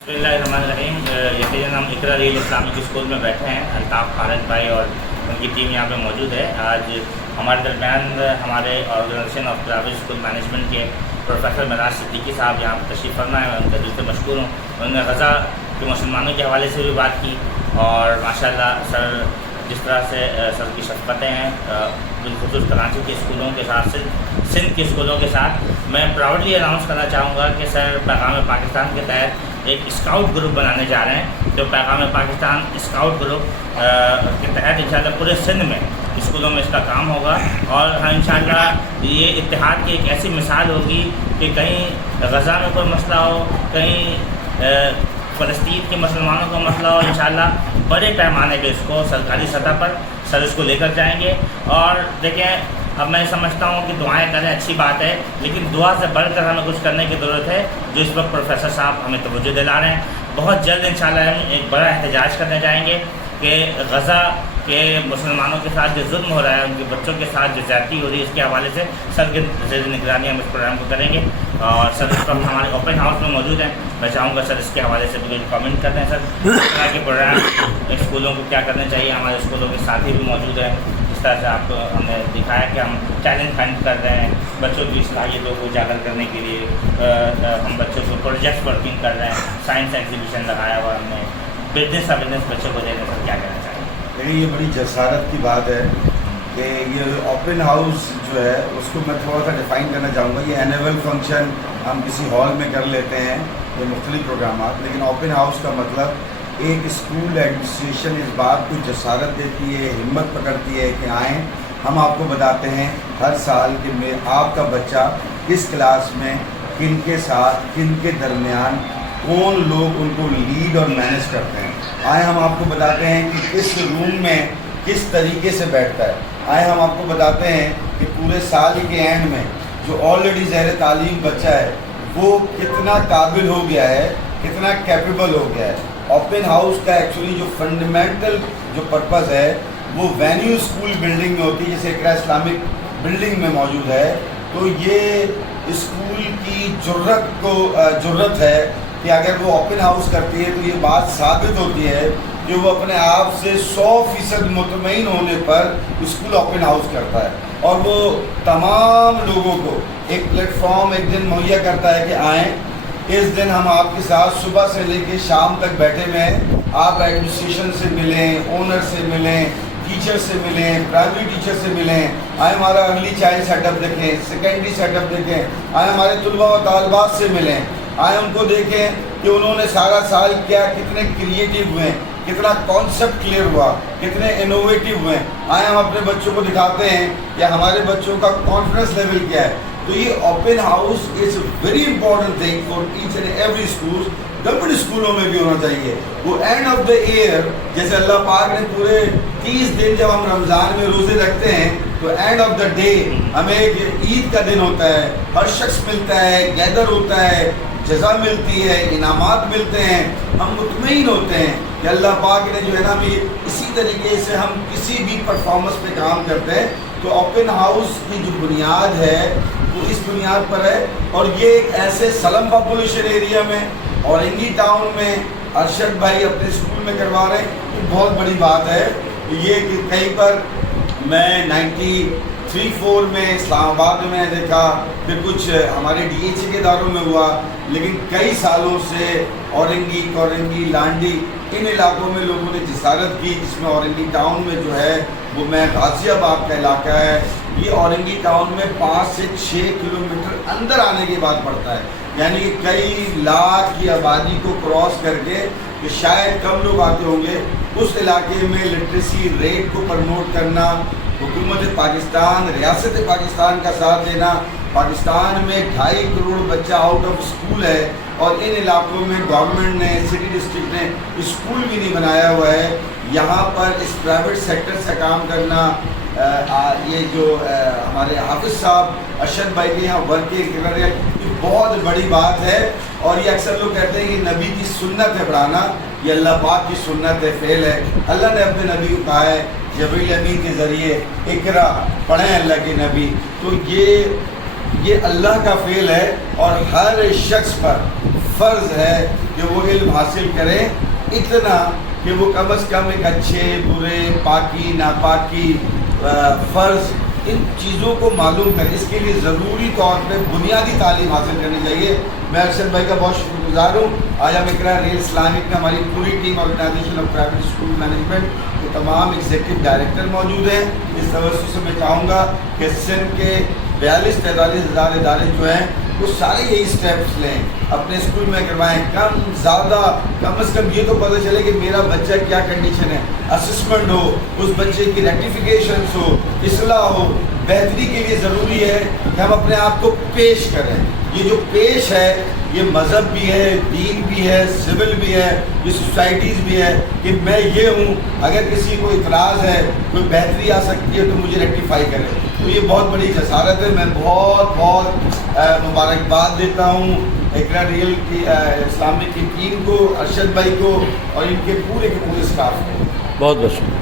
बिस्मिल्लाहिर्रहमानिर्रहीम। यकीनन हम इकरा रील इस्लामिक स्कूल में बैठे हैं। अल्ताफ़ खालिद भाई और उनकी टीम यहाँ पे मौजूद है। आज हमारे दरमियान हमारे organization of private school management के प्रोफेसर मिराज सिद्दीकी साहब यहाँ पर तशरीफ़ फरमा है। मैं उनका दिल से मशकूर हूँ। उन्होंने गज़ा के मुसलमानों के हवाले से भी बात की और माशाल्लाह सर जिस तरह से सर की शफ़क़तें हैं बिलखुसूस कराची के स्कूलों के साथ सिंध के स्कूलों के साथ, मैं प्राउडली अनाउंस करना चाहूँगा कि सर पैगाम पाकिस्तान के तहत एक स्काउट ग्रुप बनाने जा रहे हैं। जो पैगाम पाकिस्तान स्काउट ग्रुप के तहत इंशाल्लाह पूरे सिंध में स्कूलों में इसका काम होगा और हाँ इंशाल्लाह ये इत्तेहाद की एक ऐसी मिसाल होगी कि कहीं गज़ा में कोई मसला हो, कहीं फ़लस्तीन के मुसलमानों का मसला हो, इंशाल्लाह बड़े पैमाने पे इसको सरकारी सतह पर सर इसको लेकर जाएंगे। और देखें, अब मैं समझता हूँ कि दुआएं करें अच्छी बात है, लेकिन दुआ से बढ़कर हमें कुछ करने की ज़रूरत है, जो इस वक्त प्रोफेसर साहब हमें तवज्जो दिला रहे हैं। बहुत जल्द इंशाल्लाह हम एक बड़ा एहतजाज करने जाएंगे कि गज़ा के मुसलमानों के साथ जो जुल्म हो रहा है, उनके बच्चों के साथ जो ज़्यादती हो रही है, इसके हवाले से सर के ज़ेर निगरानी हम इस प्रोग्राम को करेंगे। और सर इस वक्त हमारे ओपन हाउस में मौजूद हैं। मैं चाहूँगा सर इसके हवाले से भी कमेंट करते हैं। सर इस तरह के प्रोग्राम स्कूलों को क्या करना चाहिए, हमारे स्कूलों के साथी भी मौजूद हैं। इस तरह से आपको हमने दिखाया कि हम चैलेंज फाइंड कर रहे हैं बच्चों की सलाहियतों को उजागर करने के लिए। हम बच्चों को प्रोजेक्ट वर्किंग कर रहे हैं, साइंस एग्जीबिशन लगाया हुआ हमने, बिजनेस अवेयरनेस बच्चों को देने सर क्या कहना चाहिए? देखिए, ये बड़ी जसारत की बात है कि ये ओपन हाउस जो है उसको मैं थोड़ा सा डिफ़ाइन करना चाहूँगा। ये एनुअल फंक्शन हम किसी हॉल में कर लेते हैं, ये मुख्तलिफ प्रोग्राम, लेकिन ओपन हाउस का मतलब एक स्कूल एडमिनिस्ट्रेशन इस बात को जसारत देती है, हिम्मत पकड़ती है कि आएँ, हम आपको बताते हैं हर साल कि आपका बच्चा किस क्लास में किन के साथ किन के दरमियान कौन लोग उनको लीड और मैनेज करते हैं। आए हम आपको बताते हैं कि किस रूम में किस तरीके से बैठता है। आए हम आपको बताते हैं कि पूरे साल के एंड में जो ऑलरेडी ज़हर तालीम बच्चा है वो कितना काबिल हो गया है, कितना कैपेबल हो गया है। ओपन हाउस का एक्चुअली जो फंडामेंटल जो पर्पज़ है वो वेन्यू स्कूल बिल्डिंग में होती है, जैसे इकरा इस्लामिक बिल्डिंग में मौजूद है। तो ये स्कूल की ज़रूरत है कि अगर वो ओपन हाउस करती है तो ये बात साबित होती है कि वो अपने आप से 100% मुतमईन होने पर स्कूल ओपन हाउस करता है और वो तमाम लोगों को एक प्लेटफॉर्म एक दिन मुहैया करता है कि आएँ, इस दिन हम आपके साथ सुबह से लेकर शाम तक बैठे हुए हैं। आप एडमिनिस्ट्रेशन से मिलें, ओनर से मिलें, टीचर से मिलें, प्राइमरी टीचर से मिलें। आए हमारा अर्ली चाइल्ड सेटअप देखें, सेकेंडरी सेटअप देखें। आए हमारे तुलबा व तालबात से मिलें। आए उनको देखें कि उन्होंने सारा साल क्या, कितने क्रिएटिव हुए, कितना कॉन्सेप्ट क्लियर हुआ, कितने इनोवेटिव हुए। आए हम अपने बच्चों को दिखाते हैं कि हमारे बच्चों का कॉन्फिडेंस लेवल क्या है। तो ये open house is very important thing for each and every school. Government स्कूलों में भी होना चाहिए। वो एंड ऑफ द ईयर, जैसे अल्लाह पाक ने पूरे 30 दिन जब हम रमज़ान में रोज़े रखते हैं तो एंड ऑफ द डे हमें एक ईद का दिन होता है, हर शख्स मिलता है, गैदर होता है, जज़ा मिलती है, इनामात मिलते हैं, हम मुतमईन होते हैं कि अल्लाह पाक ने जो है ना भी इसी तरीके से हम किसी भी परफॉर्मेंस पे काम करते हैं। तो ओपन हाउस की जो बुनियाद है वो इस बुनियाद पर है। और ये एक ऐसे स्लम पॉपुलेशन एरिया में औरंगी टाउन में अरशद भाई अपने स्कूल में करवा रहे हैं, तो बहुत बड़ी बात है। ये कि कहीं पर मैं 93-4 में इस्लामाबाद में मैंने देखा, फिर कुछ हमारे DHA के दारों में हुआ, लेकिन कई सालों से औरंगी, कोरंगी, लांडी इन इलाकों में लोगों ने जिसारत की, जिसमें औरंगी टाउन में जो है वो मैं गाज़ियाबाद का इलाका है। ये औरंगी टाउन में 5 से 6 किलोमीटर अंदर आने के बाद पड़ता है, यानी कि कई लाख की आबादी को क्रॉस करके, कि शायद कम लोग आते होंगे। उस इलाके में लिटरेसी रेट को प्रमोट करना, हुकूमत पाकिस्तान, रियासत पाकिस्तान का साथ देना। पाकिस्तान में 2.5 करोड़ बच्चा आउट ऑफ स्कूल है और इन इलाकों में गवर्नमेंट ने, सिटी डिस्ट्रिक्ट ने स्कूल भी नहीं बनाया हुआ है। यहाँ पर इस प्राइवेट सेक्टर से काम करना, ये जो हमारे हाफिज़ साहब अरशद भाई के यहाँ वर्किंग कर रहे हैं, ये बहुत बड़ी बात है। और ये अक्सर लोग कहते हैं कि नबी की सुन्नत है पढ़ाना, ये अल्लाह पाक की सुन्नत है, फ़ेल है। अल्लाह ने अपने नबी को कहा है जबरील अमीन के ज़रिए इकरा पढ़ें अल्लाह के नबी। तो ये अल्लाह का फ़ेल है और हर शख्स पर फ़र्ज़ है کہ وہ علم حاصل کریں اتنا کہ وہ کم از کم ایک اچھے برے پاکی ناپاکی فرض ان چیزوں کو معلوم کریں. اس کے لیے ضروری طور پہ بنیادی تعلیم حاصل کرنی چاہیے. میں ارشد بھائی کا بہت شکر گزار ہوں. آج ہم اقرا ریل اسلامک میں ہماری پوری team organization of private school management کے تمام ایگزیکٹو ڈائریکٹر موجود ہیں. اس توسط سے میں چاہوں گا کہ سندھ کے 42-43 ہزار ادارے جو ہیں وہ سارے یہی اسٹیپس لیں, اپنے اسکول میں کروائیں. کم زیادہ کم از کم یہ تو پتہ چلے کہ میرا بچہ کیا کنڈیشن ہے, اسسمنٹ ہو, اس بچے کی ریکٹیفیکیشنس ہو, اصلاح ہو. بہتری کے لیے ضروری ہے کہ ہم اپنے آپ کو پیش کریں. یہ جو پیش ہے یہ مذہب بھی ہے, دین بھی ہے, سول بھی ہے, یہ سوسائٹیز بھی ہے کہ میں یہ ہوں, اگر کسی کو اعتراض ہے, کوئی بہتری آ سکتی ہے تو مجھے ریکٹیفائی کرے. تو یہ بہت بڑی جسارت ہے. میں بہت بہت مبارکباد دیتا ہوں اقرا ریل کی اسلامک کی ٹیم کو, ارشد بھائی کو اور ان کے پورے اسٹاف کو. بہت بہت شکریہ.